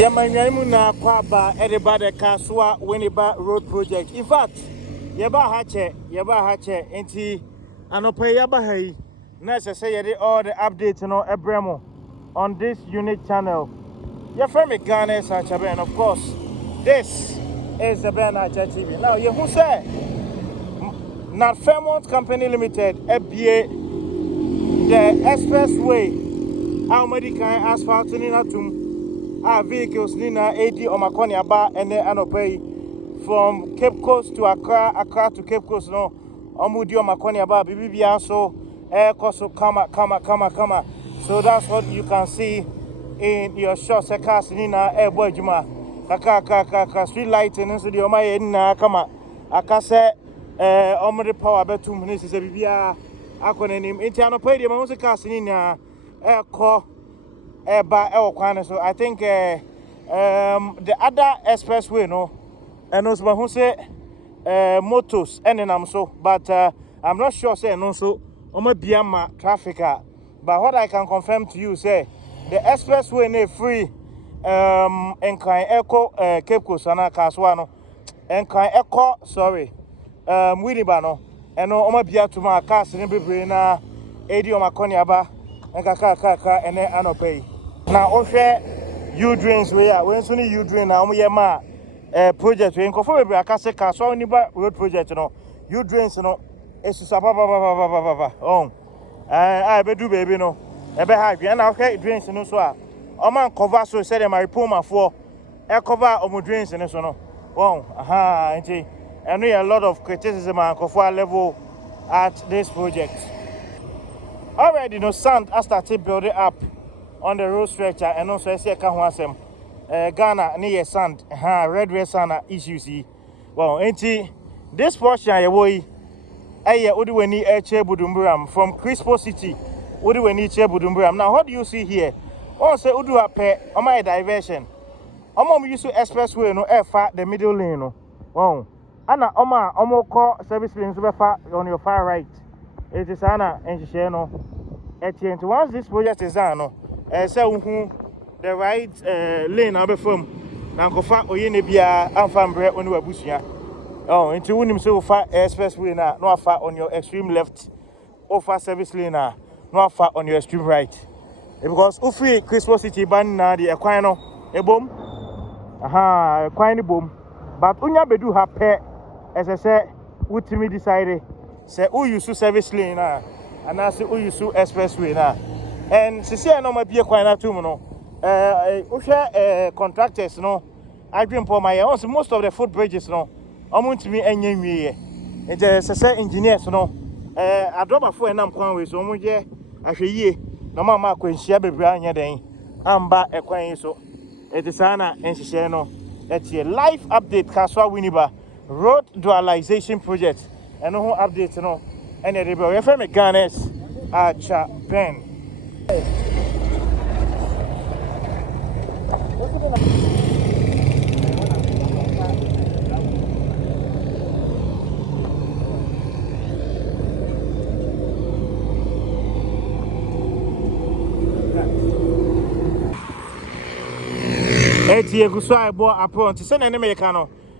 Yamanyaimu na kwaba everybody Kasoa Winneba road project. In fact, yeba hache enti anope yaba hai. Na say yede all the updates no ebremo on this unique channel. Your friend Ghana Sachabe, and of course, this is the Bernard TV. Now you who say not Fairmont Company Limited, FBA, the Expressway, how many kind asphalt in atum. Our vehicles nina AD on Makoni Aba and then Anopay from Cape Coast to Accra to Cape Coast no Omudio Makoni Aba Bibia so air cost kama. So that's what you can see in your short cars nina air boy juma kaka street lighting and so the Omaya na kama akase omri power betu minutes is a bibia akone nim inti Anopay the music cars nina air core so I think the other expressway no and also who say motos and then so but I'm not sure say no so biama traffic but what I can confirm to you say the expressway na free and can echo Cape Coast and Kasoa no and can echo sorry Winneba no and no bia to my cars in bebre na edi o makoni aba and kaka and then Anopay. Now, okay, you drains where when soon you drain now, project in conform I can say Kasoa Winneba road project, no, you drains, no, it's oh, I be do baby, no, a be high, and okay, drains, no, so man cover so said my puma for air cover of my drains, and so no, oh, and we a lot of criticism and conform level at this project. Already, no sand I started building up on the road stretcher and also I say Ghana near sand red sand issues. Well, this portion I woy Udiweni Eche Budumburam from Crispo City Udiweni Eche Budumburam. Now what do you see here? Oh say Udu ape on my diversion. Omo use expressway no far the middle lane no. Wow. Ana omo call service lane so far on your far right. It is Anna and she no. Once this project is done no so the right lane I'll be from Nankofa Oyenebia Anfambre on your bushia. Oh, into winning so far expressway now, no far on your extreme left, or far service lane now, no far on your extreme right. Because Ufi Crispo City ban na the Aquino, a boom, a quine boom. But Unya Bedu have pet, as I said, Utimi decided, say, oh, you su service lane now, and I say, oh, you su expressway now. And see, I know my beer quite too, no. Contractors, no. I dream for my own. Most of the footbridges, no. I want to be any year. It's a engineers, no. I drop a phone and I'm going with so much. I say, ye, no mamma, when she have a brand new day. I'm back a coin so. It is Anna and she say, no. That's a live update, Kasoa Winneba road dualization project. And no updates, no. And the rebel from Ghana's Ben.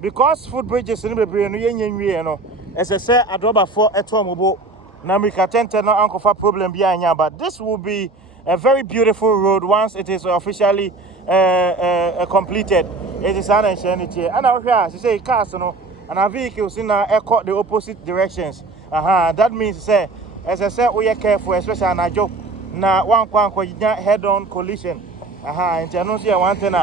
Because Footbridge in the brain, no, as I said, I drop a 4 at home. Now we can tend to no uncle for problem behind here, but this will be a very beautiful road once it is officially completed. It is an insanity. And out here, she say cars, no, and our vehicles in echo the opposite directions. That means say, as I said, we are careful, especially on our job. Now one head-on collision. And you know, see one thing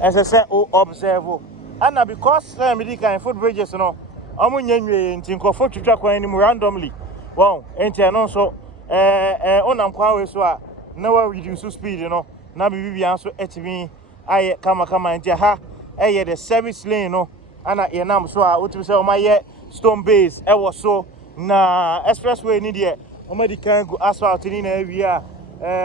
as I said, observe. And because medical and footbridges, no. For to track randomly. Wow, and also on so no reduce speed, you know. Now be answer at me. I come and the service lane, no, and I am so I would say my stone base. I was so na expressway in India. Medical go asphalt in area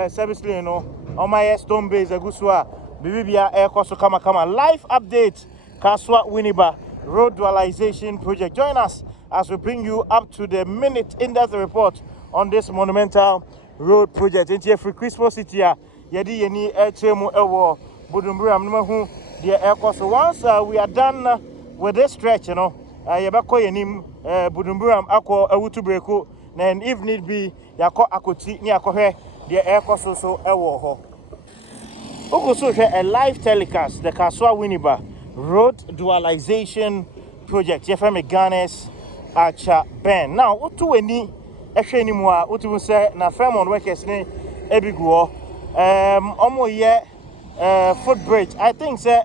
service lane, no, on my stone base, a good swap. Bibia air cost come live update Kasoa Winneba road dualization project. Join us as we bring you up to the minute in-depth report on this monumental road project. In here for Crispo City, yɛde yɛni ɛkyerɛ ɛwɔ Budumburam no mahu deɛ ɛkɔ so. Once we are done with this stretch, yɛbɛkɔ yɛnim Budumburam akɔ awutu breko, and if need be yɛakɔ akɔti ne akɔhwɛ deɛ ɛkɔ so ɛwɔ hɔ. Also a live telecast, the Kasoa Winneba road dualization project. Yefemi Ghana's Archer Ben. Now, what to any anymore? What to say? Na Fremont workers ne ebiguo. Omo ye Footbridge. I think say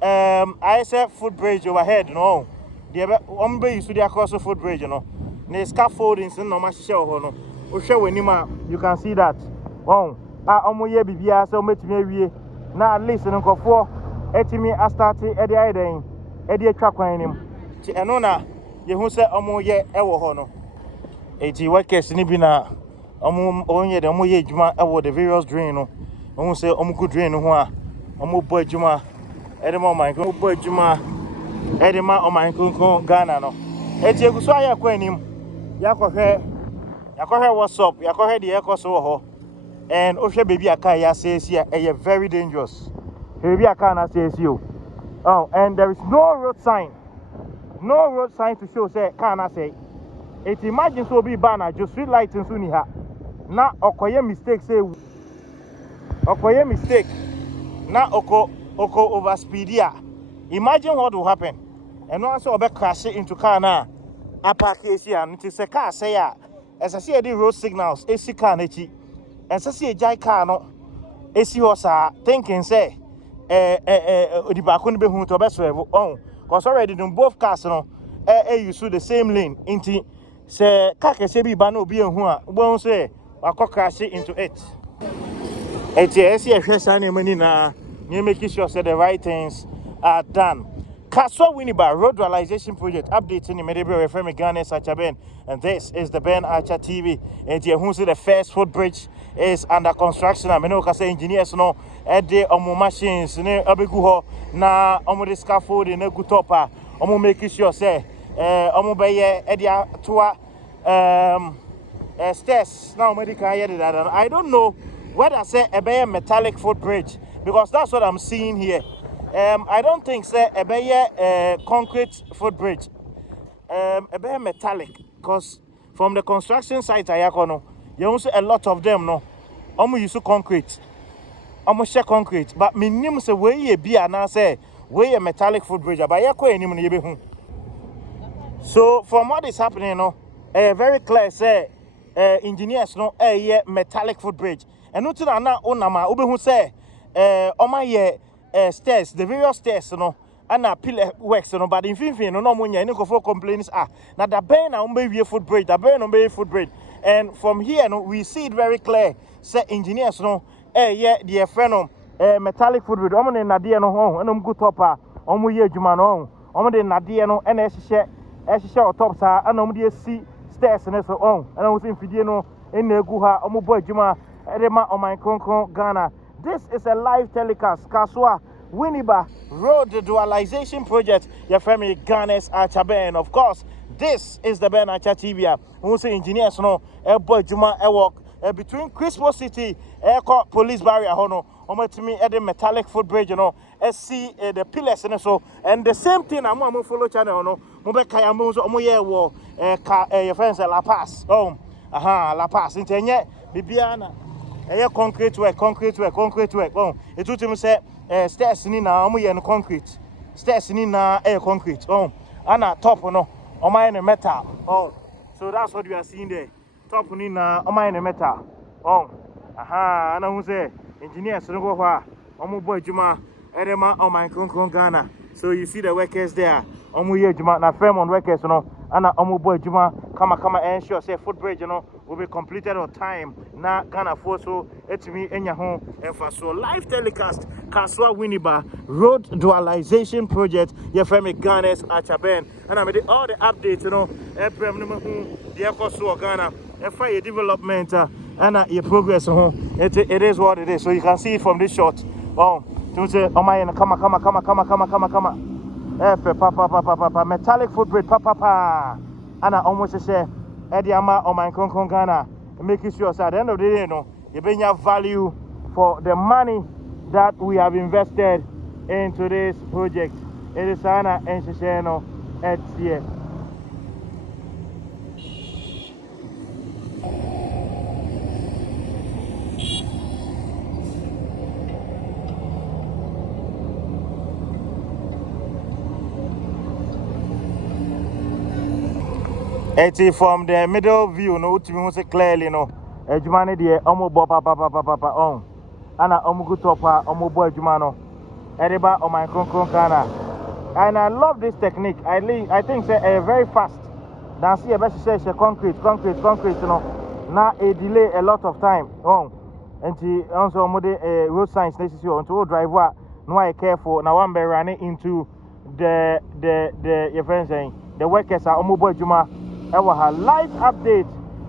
I said Footbridge overhead. No, the ombe used to the across the Footbridge. The scaffolding in no show. No, you can see that. Wow. Omo ye bibia so metumi awie na at least nkofo etimi astarte ede aiden ede atwa kwan nim ti eno na ye hu se omo ye ewo ho no eti workers ni bi na omo onye de omo ye adwuma ewo the various drain no omo se omo ku drain no ho a omo bo adwuma ede ma oman ko bo adwuma ede ma oman ko Ghana no eti eguso aye kwan nim yakohwe what's up yakohwe de ekoso ho. And Osha baby Akaya says here, very dangerous. Baby Akana says you. Oh, and there is no road sign. No road sign to show say can I say. It imagines will be banner, just street lights in Suniha. Now Okoye mistake say Okoye mistake. Now Oko overspeedia. Imagine what will happen. And also Obe crash into car now. Apart here and it is a car say as I see the road signals, AC car nechi. And so see a jai car no AC was thinking say the back on be who to best on because already in both cars no you see the same lane into say car can say be bano be who won't say I crash into it. It's a question money na you making sure say the right things are done. Kasoa Winneba road realization project updating the Medebere FM Ghana's Archer Ben, and this is the Ben Archer TV. And here who see the first footbridge is under construction. I know say engineers no the machines ne abegu na the scaffolding ne gutopa making sure say beye toa stairs now medical that. I don't know whether say a metallic footbridge because that's what I'm seeing here. I don't think say a concrete footbridge. A metallic because from the construction site I no you see a lot of them no use concrete. Almost share concrete, but minimum say way be and say way a metallic footbridge. But you so from what is happening, no, very clear say engineers no metallic footbridge. And no to na onama ube who say stairs, the various stairs, and pillar works, but in fin no munya any for complaints now the burn on baby footbridge, the burn on baby footbridge, and from here we see it very clear. Say engineers the friend metallic footbridge. Omo na dia no ho, and good topper. Omo ye adwuma no. Omo de na dia no, and ehye top sa, and omo de see stairs and so on. And omo see fidie no, en egu ha, omo bo adwuma, edema on my concrete Ghana. This is a live telecast. Kasoa Winneba road dualization project. Your family Ghana's Archer Ben. Of course, this is the Ben Archer TV. We say engineers no, boy juma work between Christmas City, police barrier hono. To me the metallic footbridge, see the pillars and so. And the same thing I'm gonna follow channel no. Mobe kaya mozo omo ye wo your friends La Paz. La Paz. Intenye bibiana. Concrete work. Oh, it would say stairs in na omo concrete. Stairs in na concrete. Oh, and top no, omo metal. Oh, so that's what we are seeing there. Top in na omo metal. Oh, and who say engineers no go for omo boy juma edema omo concrete Ghana. So you see the workers there. Omo ye juma na Fremont workers and omo boy juma kama ensure say footbridge will be completed on time. Na Ghana for so etimi enya ho emfa so live telecast Kasoa Winneba road dualization project your family Ghana's Archer Ben. And I made all the updates every the Kasoa Ghana for your development and your progress it is what it is. So you can see it from this shot. Oh, to say come papa metallic footbridge papa and I almost say Ediama or my Ghana making sure at the end of the day you bring your value for the money that we have invested into this project. It is Sana and Shisheno at here. It's from the middle view, no, to say clearly, no. Ejumane de omo bo papa on. Ana omo go topa omo bo ejumano. Ediba on my concon kana. And I love this technique. I think say very fast. Now see a best say concrete, you know. Now it delay a lot of time. Oh. And also road signs necessary on to driver no I careful. Now one be running into the your friends saying the workers are omo bo ejuma. Our live update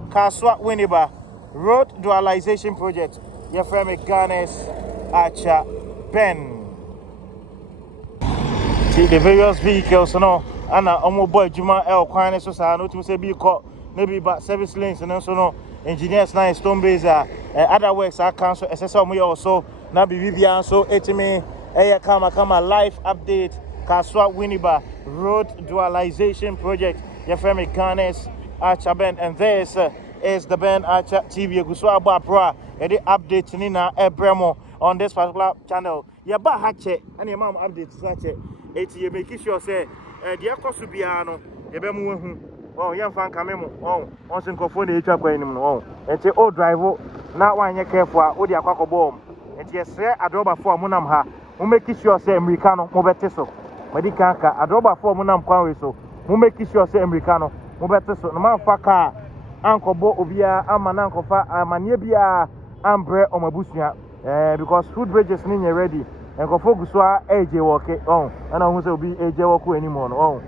Kasoa Winneba road dualization project. Your friend Ghana's Archer Ben. See the various vehicles, you know, and almost boy Juma El Quine so I know to say be caught maybe about service lanes and also no engineers nine stone base other works are council SSM also now be so it me come live update Kasoa Winneba road dualization project. Your friend Ghana's Archer Ben, and this is the Ben Archer TV. Guswa Bapra, the update Nina Ebremo on this particular channel. Your ba hatchet and your mom update such it. You make sure say the Acosubiano, the Bemu, oh, young fan Camemo, oh, once in Cofone, you trap going on. It's a old driver, not one you care for, or the Aquaco bomb. And yes, sir, Adoba for Munamha, who make sure say Americano, Mobeteso, Medicanca, Adoba for Munam Quariso. Who make sure say Americano, Mobeto, no man faka, Uncle Bo Obia, Amananko fa, Amanebia, Ambre or Mabusia, because Footbridge is near ready, and go focus on AJ Walk on, and I won't be AJ Walk anymore. Oh,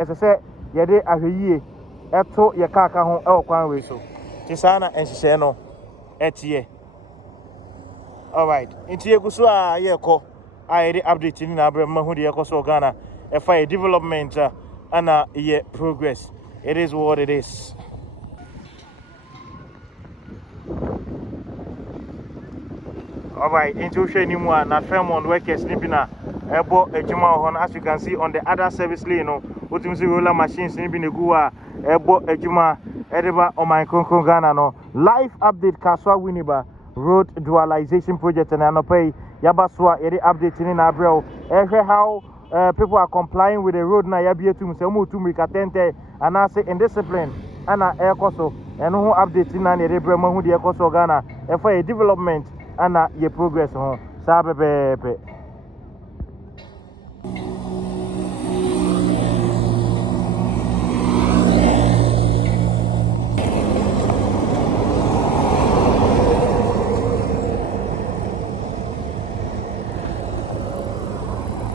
as I said, Yade Ahi, Eto Yakaka home, El Quanway so. Tisana and Sheno, Etie. All right, into Yagusua, Yako, I the update in Abraham Mahudi Yakoso Ghana, a fire development. And progress. It is what it is. All right, into anymore. Not Fairmont workers snipping a ebo ejuma. As you can see on the other service lane, no, what you see roller machines snipping a gua ebo ejuma. Ediba on my concon Ghana no live update Kasoa Winneba road dualization project and Anopay Yabaswa. Any update in Abril. How people are complying with the road na yabie tum se mo tum rikatente and I say indiscipline and air koso and who update na ne rebrema hu de koso Ghana e for development and ye progress ho sa bebe